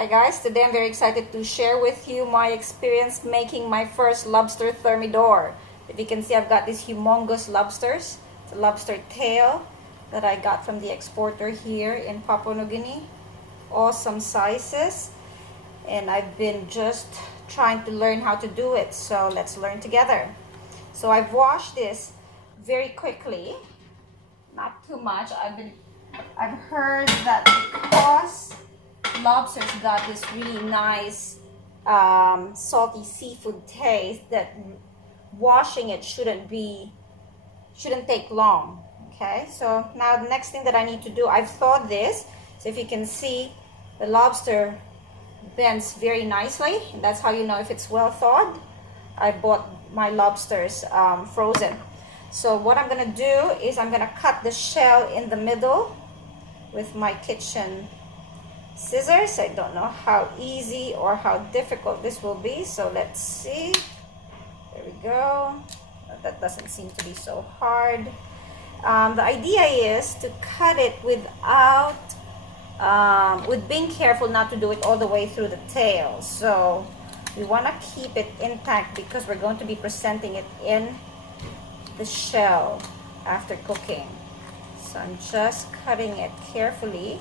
Hi guys, today I'm very excited to share with you my experience making my first lobster thermidor. If you can see, I've got these humongous lobsters. It's a lobster tail that I got from the exporter here in Papua New Guinea. Awesome sizes. And I've been just trying to learn how to do it. So let's learn together. So I've washed this very quickly. Not too much. I've heard that because lobsters got this really nice salty seafood taste, that washing it shouldn't take long. Okay, so now the next thing that I need to do, I've thawed this. So if you can see, the lobster bends very nicely, and that's how you know if it's well thawed. I bought my lobsters frozen. So what I'm gonna do is I'm gonna cut the shell in the middle with my kitchen scissors. I don't know how easy or how difficult this will be, so let's see. There we go. That doesn't seem to be so hard. The idea is to cut it without with being careful not to do it all the way through the tail. So we want to keep it intact because we're going to be presenting it in the shell after cooking. So I'm just cutting it carefully.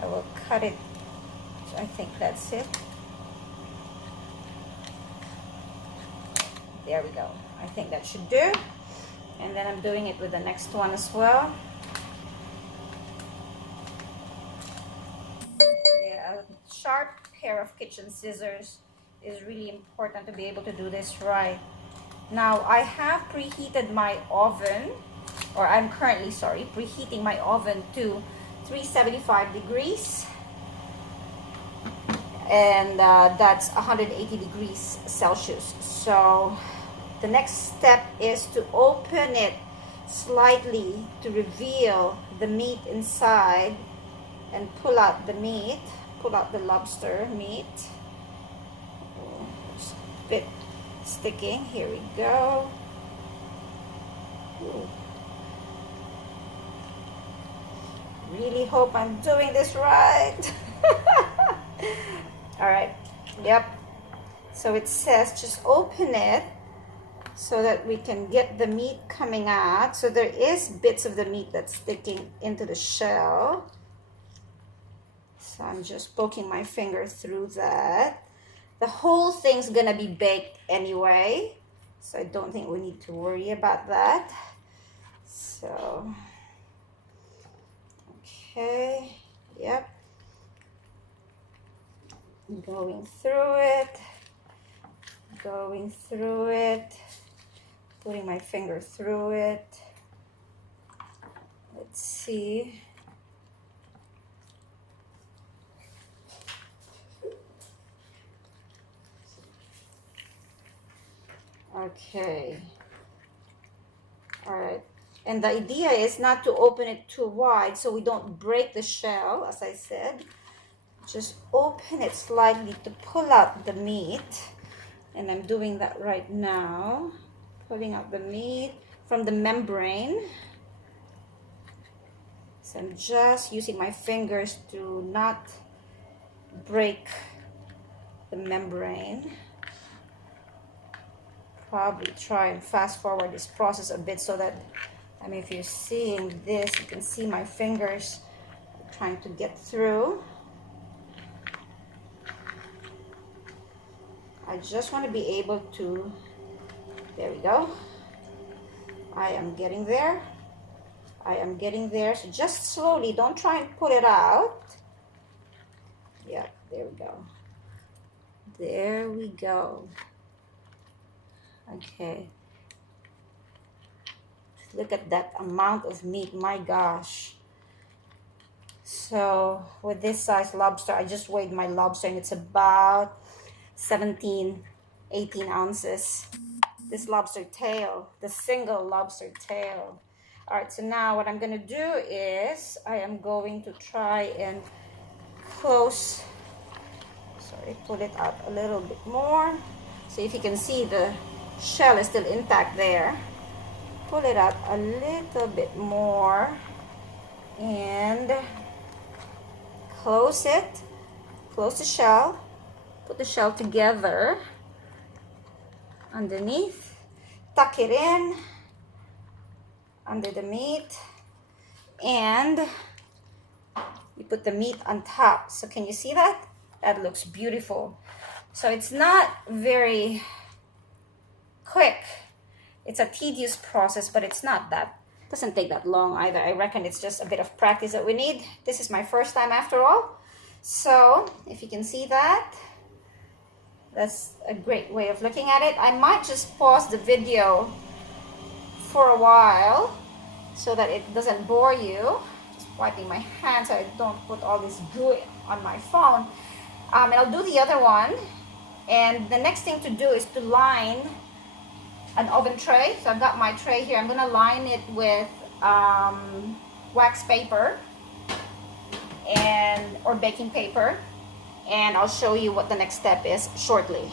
I will cut it, I think that's it. There we go. I think that should do. And then I'm doing it with the next one as well. Yeah, a sharp pair of kitchen scissors is really important to be able to do this right. Now I have preheated my oven, or I'm currently, preheating my oven to 375 degrees. And that's 180 degrees Celsius. So the next step is to open it slightly to reveal the meat inside and pull out the meat, pull out the lobster meat. It's a bit sticking. Here we go. Ooh. Really hope I'm doing this right. All right, yep. So it says just open it so that we can get the meat coming out. So there is bits of the meat that's sticking into the shell. So I'm just poking my finger through that. The whole thing's gonna be baked anyway, so I don't think we need to worry about that. So, okay, yep. Going through it, putting my finger through it. Let's see. Okay. All right. And the idea is not to open it too wide so we don't break the shell, as I said. Just open it slightly to pull out the meat. And I'm doing that right now. Pulling out the meat from the membrane. So I'm just using my fingers to not break the membrane. Probably try and fast forward this process a bit so that, I mean, if you're seeing this, you can see my fingers trying to get through. I just want to be able to, there we go. I am getting there. So just slowly, don't try and pull it out. Yeah, there we go. There we go. Okay. Look at that amount of meat, my gosh. So with this size lobster, I just weighed my lobster and it's about 17, 18 ounces. This lobster tail, the single lobster tail. All right, so now what I'm gonna do is I am going to try and pull it out a little bit more. So if you can see, the shell is still intact there. Pull it out a little bit more and close it close the shell, put the shell together underneath, tuck it in under the meat, and you put the meat on top. So can you see that? That looks beautiful. So it's not very quick. It's a tedious process, but it's not that. Doesn't take that long either. I reckon it's just a bit of practice that we need. This is my first time after all. So if you can see that, that's a great way of looking at it. I might just pause the video for a while so that it doesn't bore you. Just wiping my hands so I don't put all this goo on my phone. And I'll do the other one. And the next thing to do is to line an oven tray. So I've got my tray here. I'm gonna line it with wax paper or baking paper, and I'll show you what the next step is shortly.